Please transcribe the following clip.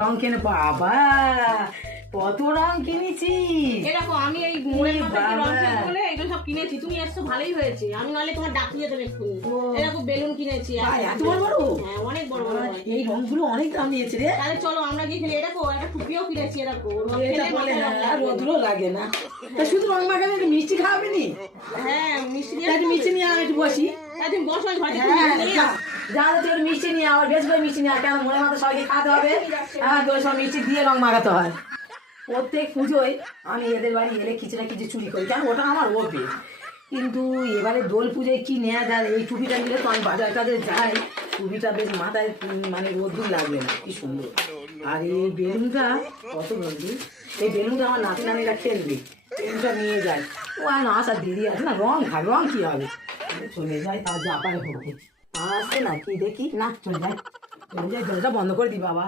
রং কিনে বাবা কত রং কিনেছি। এরকম আমি এই মোড়ের মাথায় যে রং কিনতে বলে এগুলো সব কিনেছি। তুমি এসছো ভালোই হয়েছে, আমি নাহলে তোমার ডাকি যেতাম এক্ষুনি। এরকম বেলুন কিনেছি। এত বড় বড়? হ্যাঁ অনেক বড় বড়। এই রংগুলো অনেক দাম নিয়েছে রে। তাহলে চলো আমরা গিয়ে খেলি। এরকম একটা টুপিও কিনেছি। এরকম রোদ্রও লাগে না, তা শুধু রং মাখালে একটু মিষ্টি খাওয়াবি নি? হ্যাঁ মিষ্টি দিয়ে একটু মিষ্টি নিয়ে আমি একটু বসি। তুমি বসো ঘরে। যা তুই একটু মিষ্টি নিয়ে আবার বেশ করে মিষ্টি নিয়ে কেন মনে মতো সবাইকে খাওয়াতে হবে। হ্যাঁ তোর সব মিষ্টি দিয়ে রং মাখাতে হয়। প্রত্যেক পুজোয় আমি এদের বাড়ি এলে কিছু না কিছু চুরি করি, কারণ ওটা আমার অভ্যেস। কিন্তু এবারে দোল পুজোয় কি নেওয়া যায়, এই টুপিটা নিলে তো আমি বাজার কাজে যাই, টুপিটা বেশ মাথায় মানে রোদ্দুর লাগবে না, কি সুন্দর। আর এই বেলুনটা কত বন্ধু, এই বেলুনটা আমার নাতি নানিরা খেলবে, বেলুনটা নিয়ে যায়। ও আর না আসার দেরি আছে না, রং খাবে, রং কী হবে, চলে যায় তার জাপানে হোক আসছে না কি দেখি না, চলে যায় চলে যায়, জলটা বন্ধ করে দিই বাবা।